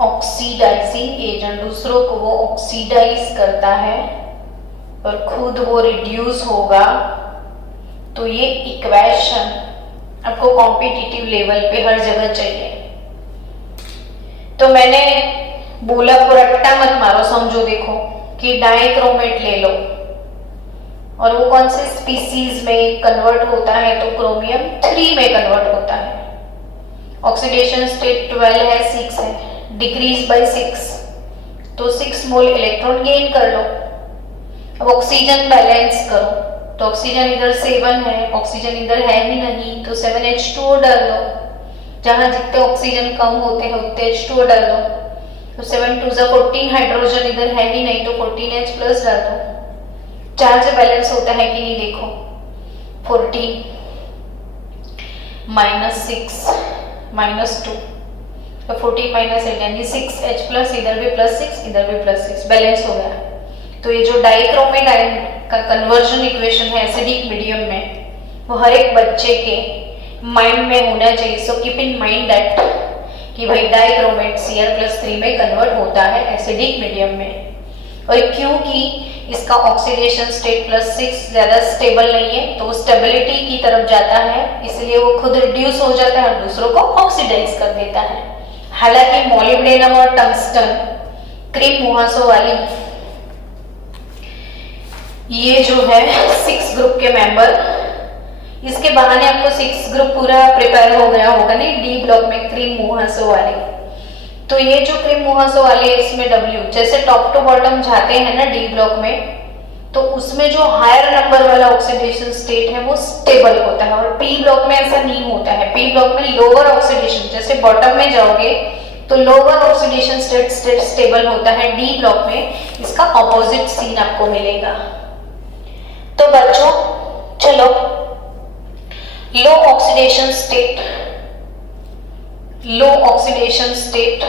oxidising agent, दूसरों को वो ऑक्सीडाइज करता है और खुद वो रिड्यूस होगा। तो ये इक्वेशन आपको कॉम्पिटिटिव लेवल पे हर जगह चाहिए। तो मैंने बोला पूरा रट्टा मत मारो, समझो। देखो कि डाइक्रोमेट ले लो और वो कौन से स्पीसीज में कन्वर्ट होता है, तो क्रोमियम 3 में कन्वर्ट होता है। ऑक्सीडेशन स्टेट 12 है, 6 है, डिक्रीज बाय 6, तो 6 मोल इलेक्ट्रॉन गेन कर लो। अब ऑक्सीजन बैलेंस करो, तो ऑक्सीजन इधर 7 है, ऑक्सीजन इधर है ही नहीं, तो 7H2O डाल दो। जहां जितने ऑक्सीजन कम होते हैं उतने H2O डाल दो। तो 7 2 14, हाइड्रोजन इधर है ही नहीं तो 14H+ डाल दो। चार्ज बैलेंस होता है कि नहीं देखो, 14 -6 -2, तो 14 -8 यानी 6H+, इधर भी +6 इधर भी +6, बैलेंस हो गया। तो ये जो डाइक्रोमेट आयन का कन्वर्जन इक्वेशन है एसिडिक मीडियम में, वो हर एक बच्चे के माइंड में होना चाहिए। So keep in mind that कि भाई डाइक्रोमेट Cr+3 में कन्वर्ट होता है एसिडिक मीडियम में। और क्योंकि इसका ऑक्सीडेशन स्टेट +6 ज्यादा स्टेबल नहीं है तो स्टेबिलिटी की तरफ जाता है, इसलिए वो खुद रिड्यूस हो जाता है और दूसरों को ऑक्सीडाइज कर देता है। हालांकि मोलिब्डेनम और टंगस्टन क्रीम मुहासों वाली ये जो है 6 ग्रुप के मेंबर, इसके बहाने आपको 6 ग्रुप पूरा प्रिपेयर हो गया होगा नहीं, डी ब्लॉक में क्रीम मुहासों वाले। तो ये जो क्रीम मुहासों वाले इसमें W, जैसे टॉप टू बॉटम जाते हैं ना डी ब्लॉक में, तो उसमें जो हायर नंबर वाला ऑक्सीडेशन स्टेट है वो स्टेबल होता है, और पी ब्लॉक में ऐसा नहीं होता है। पी ब्लॉक में लोअर ऑक्सीडेशन, जैसे बॉटम में जाओगे तो लोअर ऑक्सीडेशन स्टेट स्टेबल होता है, डी ब्लॉक में इसका ऑपोजिट सीन आपको मिलेगा। तो बच्चों चलो, low oxidation state, low oxidation state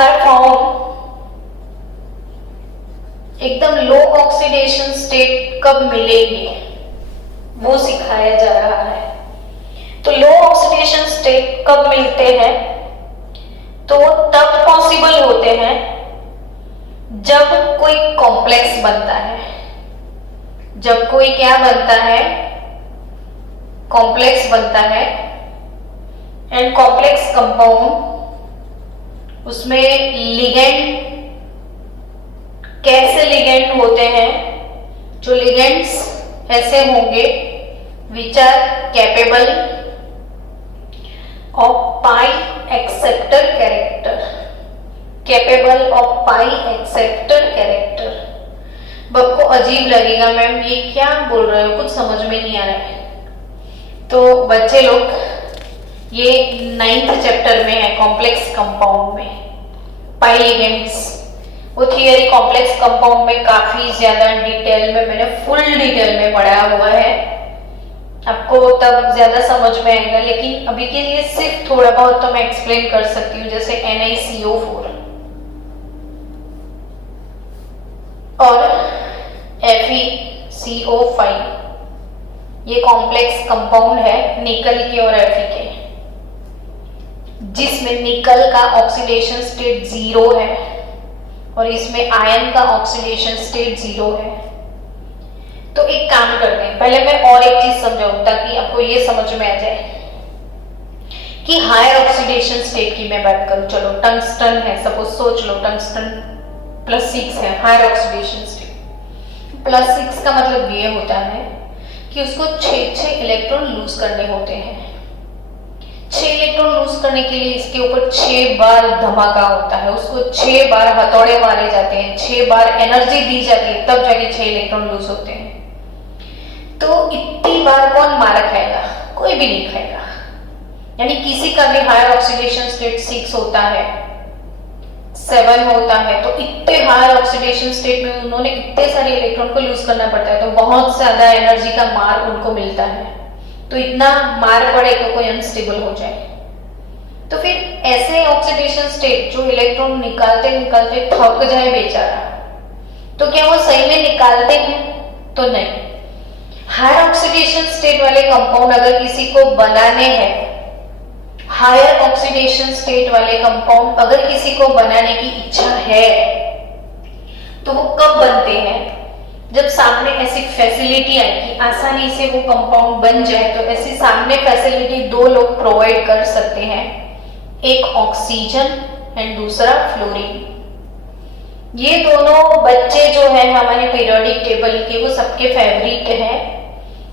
are found, एकदम लो ऑक्सीडेशन स्टेट कब मिलेंगे वो सिखाया जा रहा है। तो लो ऑक्सीडेशन स्टेट कब मिलते हैं? तो तब पॉसिबल होते हैं जब कोई कॉम्प्लेक्स बनता है, जब कोई क्या बनता है, कॉम्प्लेक्स बनता है। एंड कॉम्प्लेक्स कंपाउंड, उसमें लिगेंड, कैसे लिगेंड होते हैं? जो लिगेंड्स ऐसे होंगे which are capable of pi acceptor character, capable of pi acceptor character. आपको अजीब लगेगा, मैम ये क्या बोल रहे हो, कुछ समझ में नहीं आ रहा है। तो बच्चे लोग, ये 9th चैप्टर में है, कॉम्प्लेक्स कंपाउंड में पाई लिगेंड्स। वो थियरी कॉम्प्लेक्स कंपाउंड में काफी ज्यादा डिटेल में, मैंने फुल डिटेल में पढ़ाया हुआ है, आपको तब ज्यादा समझ में आएगा। लेकिन अभी के लिए सिर्फ थोड़ा बहुत तो मैं एक्सप्लेन कर सकती हूँ, जैसे NiCO4 और FeCO5, ये कॉम्प्लेक्स कंपाउंड है निकल के और Fe के, जिसमें निकल का ऑक्सीडेशन स्टेट 0 है और इसमें आयन का ऑक्सीडेशन स्टेट 0 है। तो एक काम करते हैं, पहले मैं और एक चीज समझाऊं ताकि आपको ये समझ में आ जाए कि हायर ऑक्सीडेशन स्टेट की मैं बात करूं। चलो, टंगस्टन है, सपोज सोच लो टंगस्टन +6 है, हायर ऑक्सीडेशन स्टेट। +6 का मतलब ये होता है कि उसको 6 इलेक्ट्रॉन लूज करने होते हैं। 6 इलेक्ट्रॉन लूज करने के लिए इसके ऊपर 6 बार धमाका होता है, उसको 6 बार हथौड़े मारे जाते हैं, 6 बार एनर्जी दी जाती है, तब जाके 6 इलेक्ट्रॉन लूज होते हैं। तो इतनी बार कौन मारा खाएगा? कोई भी नहीं खाएगा। यानी किसी का भी हायर ऑक्सीडेशन स्टेट 6 होता है, 7 होता है, तो इतने हायर ऑक्सीडेशन स्टेट में उन्होंने इतने सारे इलेक्ट्रॉन को लूज करना पड़ता है, तो बहुत ज्यादा एनर्जी का मार उनको मिलता है। तो इतना मार पड़े तो कोई अनस्टेबल हो जाए। तो फिर ऐसे ऑक्सीडेशन स्टेट जो इलेक्ट्रॉन निकालते निकालते थक जाए बेचारा, तो क्या वो सही में निकालते हैं? तो नहीं। हायर ऑक्सीडेशन स्टेट वाले कंपाउंड अगर किसी को बनाने हैं, हायर ऑक्सीडेशन स्टेट वाले कंपाउंड अगर किसी को बनाने की इच्छा है, तो वो कब बनते हैं? जब सामने ऐसी फैसिलिटी आए कि आसानी से वो कंपाउंड बन जाए। तो ऐसी सामने फैसिलिटी 2 लोग प्रोवाइड कर सकते हैं, एक ऑक्सीजन एंड दूसरा फ्लोरीन। ये दोनों बच्चे जो हैं हमारे पीरियोडिक टेबल के, वो सबके फेवरेट हैं,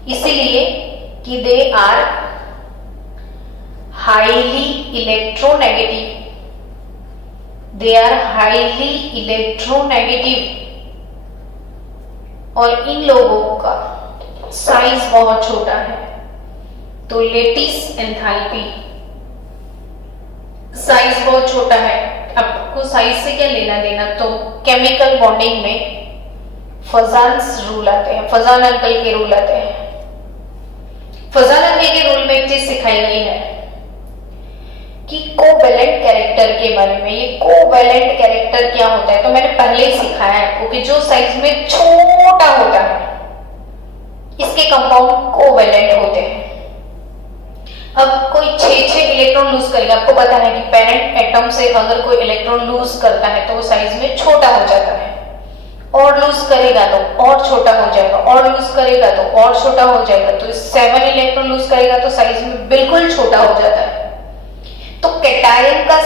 इसीलिए कि they are highly electronegative, they are highly electronegative. और इन लोगों का साइज बहुत छोटा है, तो लेटिस एंथैल्पी, साइज बहुत छोटा है। आपको साइज से क्या लेना देना? तो केमिकल बॉन्डिंग में फजान्स रूल आते हैं, फजान अंकल के रूल आते हैं। फजान अंकल के रूल में एक चीज सिखाई गई है कि कोवेलेंट कैरेक्टर के बारे में। ये कोवेलेंट कैरेक्टर क्या होता है? तो मैंने पहले ही सिखाया है आपको कि जो साइज में छोटा होता है इसके कंपाउंड कोवेलेंट होते हैं। अब कोई 6 इलेक्ट्रॉन लूज करेगा, आपको पता है कि पेरेंट एटम से अगर कोई इलेक्ट्रॉन लूज करता है तो वो साइज में छोटा हो जाता है, और लूज करेगा तो और छोटा हो जाएगा, और लूज करेगा तो और छोटा हो जाएगा। तो 7 इलेक्ट्रॉन लूज करेगा तो साइज में बिल्कुल छोटा हो जाता है। तो कैटायन का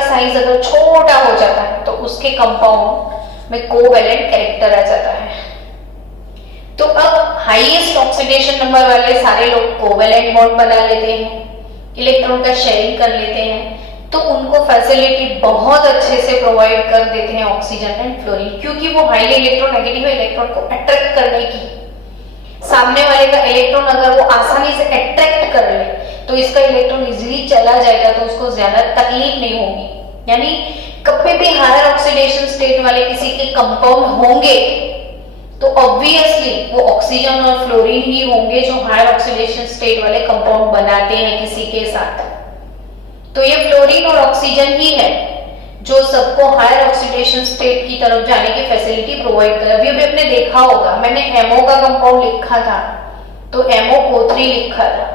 साइज अगर छोटा हो जाता है तो उसके कंपाउंड में कोवेलेंट कैरेक्टर आ जाता है। तो अब हाईएस्ट ऑक्सीडेशन नंबर वाले सारे लोग कोवेलेंट बॉन्ड बना लेते हैं, इलेक्ट्रॉन का शेयरिंग कर लेते हैं, तो उनको फैसिलिटी बहुत अच्छे से प्रोवाइड कर देते हैं ऑक्सीजन एंड फ्लोरीन, क्योंकि वो हाईली इलेक्ट्रोनेगेटिव इलेक्ट्रॉन को अट्रैक्ट करने की सामने वाले का इलेक्ट्रॉन अगर वो आसानी से अट्रैक्ट कर ले तो इसका इलेक्ट्रॉन इजीली चला जाएगा, तो उसको ज्यादा तकलीफ नहीं होगी। यानी कभी भी हायर ऑक्सीडेशन स्टेट वाले किसी के कंपाउंड होंगे तो ऑब्वियसली वो ऑक्सीजन और फ्लोरीन ही होंगे जो हायर ऑक्सीडेशन स्टेट वाले कंपाउंड बनाते हैं किसी के साथ। तो ये फ्लोरीन और ऑक्सीजन ही है जो सबको हायर ऑक्सीडेशन स्टेट की तरफ जाने की फैसिलिटी प्रोवाइड करे। अभी अभी आपने देखा होगा मैंने एमओ का कंपाउंड लिखा था तो MoO3 लिखा था,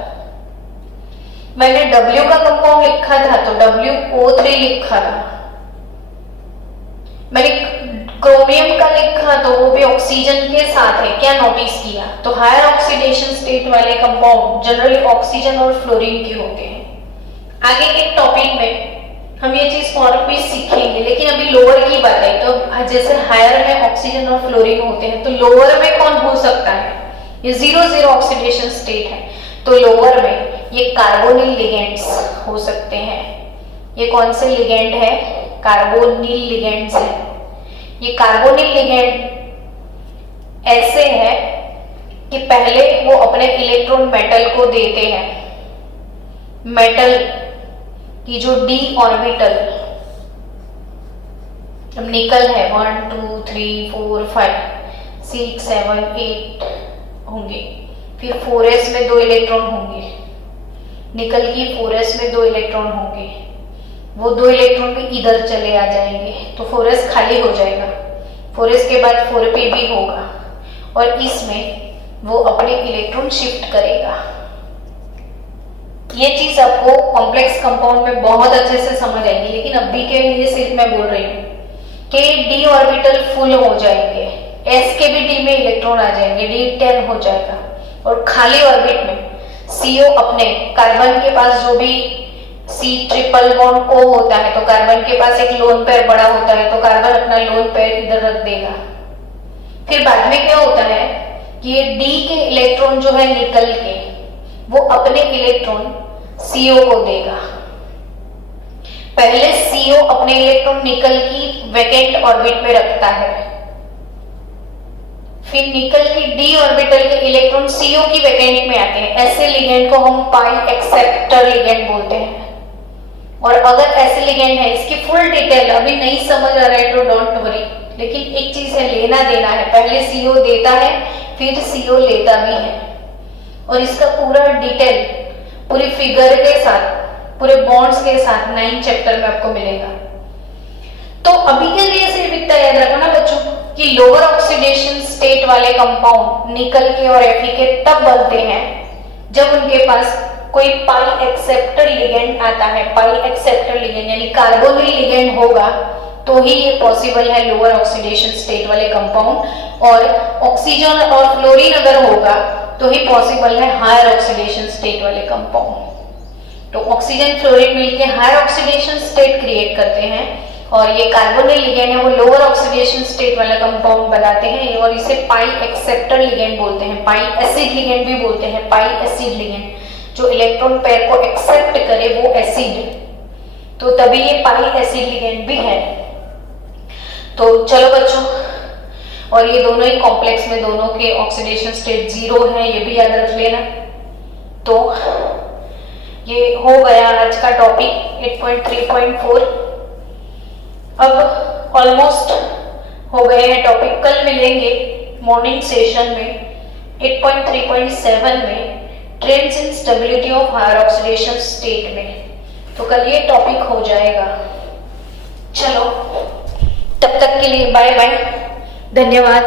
मैंने W का कंपाउंड लिखा था तो WO3 लिखा था, मैंने क्रोमियम का लिखा तो वो भी ऑक्सीजन के साथ है। क्या नोटिस किया? तो हायर ऑक्सीडेशन स्टेट वाले कंपाउंड जनरली ऑक्सीजन और फ्लोरीन के होते हैं। आगे के टॉपिक में हम ये चीज और भी सीखेंगे, लेकिन अभी लोअर की बात है। तो जैसे हायर में ऑक्सीजन और फ्लोरीन होते हैं तो लोअर में कौन हो सकता है? ये 0-0 ऑक्सीडेशन स्टेट है तो लोअर में ये कार्बोनिल लिगेंड्स हो सकते हैं। ये कौन से लिगेंड है? कार्बोनिल लिगेंड्स है। ये कार्बोनिल लिगेंड ऐसे है कि पहले वो अपने इलेक्ट्रॉन मेटल को देते हैं। मेटल की जो d ऑर्बिटल, अब निकल है 1 2 3 4 5 6 7 8 होंगे, फिर 4s में 2 इलेक्ट्रॉन होंगे, निकल की 4s में 2 इलेक्ट्रॉन होंगे, वो 2 इलेक्ट्रॉन भी इधर चले आ जाएंगे तो 4s खाली हो जाएगा। 4s के बाद 4p भी होगा और इसमें वो अपने इलेक्ट्रॉन शिफ्ट करेगा। ये चीज आपको कॉम्प्लेक्स कंपाउंड में बहुत अच्छे से समझ आएगी, लेकिन अभी के लिए सिर्फ मैं बोल रही हूँ कि d ऑर्बिटल फुल हो जाएंगे, s के भी d में इलेक्ट्रॉन आ जाएंगे, d10 हो जाएगा और खाली ऑर्बिट में CO अपने कार्बन के पास जो भी C ट्रिपल बॉन्ड O होता है तो कार्बन के पास एक लोन पेयर बड़ा होता है तो कार्बन अपना लोन पेयर इधर रख देगा। फिर बाद में क्या होता है कि ये D के इलेक्ट्रॉन जो है निकल के वो अपने इलेक्ट्रॉन CO को देगा। पहले CO अपने इलेक्ट्रॉन निकल की वैकेंट ऑर्बिट में रखता है, फिर निकल की d ऑर्बिटल के इलेक्ट्रॉन CO की वैकेंट में आते हैं। ऐसे लिगेंड को हम पाई एक्सेप्टर लिगेंड बोलते हैं। और अगर ऐसे लिगेंड है, इसकी फुल डिटेल अभी नहीं समझ आ रहा है तो डोंट वरी, लेकिन एक चीज है लेना देना है, पहले CO देता है फिर CO लेता भी है और इसका पूरा डिटेल पूरी फिगर के साथ पूरे बॉन्ड्स के साथ 9 चैप्टर में आपको मिलेगा। तो अभी के लिए सिर्फ इतना याद रखना बच्चों कि लोअर ऑक्सीडेशन स्टेट वाले कंपाउंड निकल के और Fe के तब बनते हैं जब उनके पास कोई पाई एक्सेप्टर लिगेंड आता है। पाई एक्सेप्टर लिगेंड यानी कार्बोनिल लिगेंड होगा तो ही ये पॉसिबल है लोअर ऑक्सीडेशन स्टेट वाले कंपाउंड, और ऑक्सीजन और फ्लोरीन अगर होगा तो ही पॉसिबल है हायर ऑक्सीडेशन स्टेट वाले कंपाउंड। तो ऑक्सीजन फ्लोरीन मिलकर हायर ऑक्सीडेशन स्टेट क्रिएट करते हैं और ये कार्बोनिल लिगेंड है वो लोअर ऑक्सीडेशन स्टेट वाला कंपाउंड बनाते हैं और इसे पाई एक्सेप्टर लिगेंड बोलते हैं। पाई एसिड लिगेंड भी बोलते हैं। पाई एसिड लिगेंड जो इलेक्ट्रॉन पेयर को एक्सेप्ट करे वो एसिड, तो तभी ये पाई एसिड लिगेंड भी है। तो चलो बच्चों, और ये दोनों ही कॉम्प्लेक्स में दोनों के ऑक्सीडेशन स्टेट 0 है, ये भी याद रख लेना। तो ये हो गया आज का टॉपिक 8.3.4। अब ऑलमोस्ट हो गए हैं टॉपिक। कल मिलेंगे मॉर्निंग सेशन में 8.3.7 में trends in stability of higher oxidation state में। तो कल ये टॉपिक हो जाएगा। चलो तब तक के लिए बाय बाय, धन्यवाद।